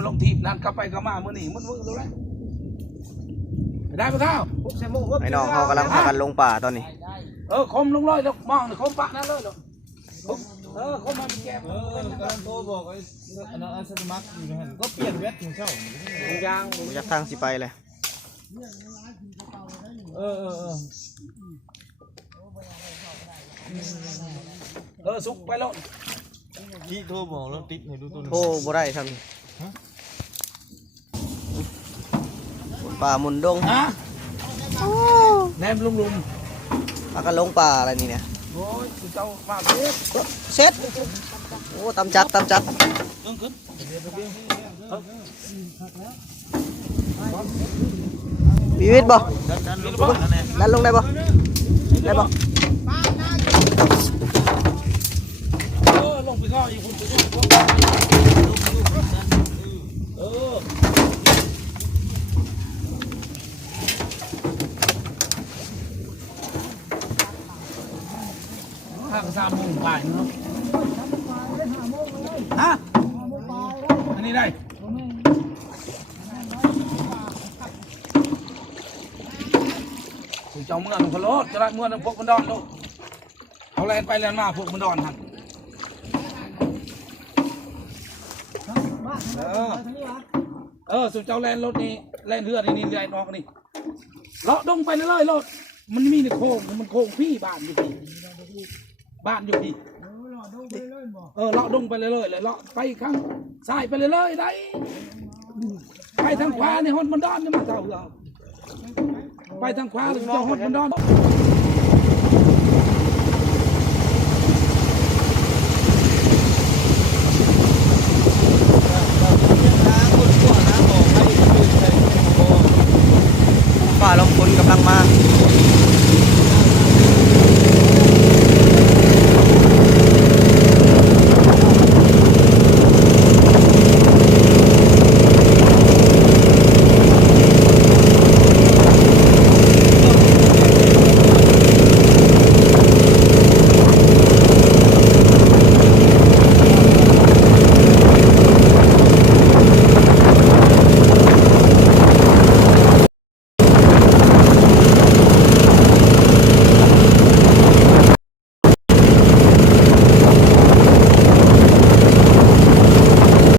มันลงทีนั่นกลับไปกลับมามื้อนี้มันดูได้ได้ปะเท่าไอ้น้องเขากำลังพากันลงป่าตอนนี้คมลงเลยแล้วมองคมปะนั่นเลยคมมาแก้การโทรบอกไอ้อันนั้นอันสมัครอยู่ในหันก็เปลี่ยนเวทของเช่าย่างผมจะทางสิไปเลยสุกไปแล้วที่โทรบอกแล้วติดให้ดูตัวโทรบ่ได้ทำป่ามุนดงแนมลุมพากันลงป่าอะไรนี่เนี่ยโอ้ยเจ้ามาเซ็ตโอ้ตำจักมีวิทย์บ่ดันลงได้บ่ลงไปก็อยู่คุณข้าง3 โมงบ่ายเนาะฮะอันนี้ได้เจ้าเมื่อหนุ่มพะโล้จะได้เมื่อหนุ่มพวกมันดอนลูกเขาแลนไปแลนมาพวกมันดอนหันสุดเจ้าแลนรถนี่แลนเรือนี่แลนนอกนี่เลาะดงไปเลยเลาะมันมีในโค้งมันโค้งพี่บ้านอยู่พี่เลาะดงไปเลยเลาะไปข้างซ้ายไปเลยได้ไปทางขวาในฮอนมันดอนนี่มาเจ้าไปทางขวาเลยเจ้าฮอนมันดอน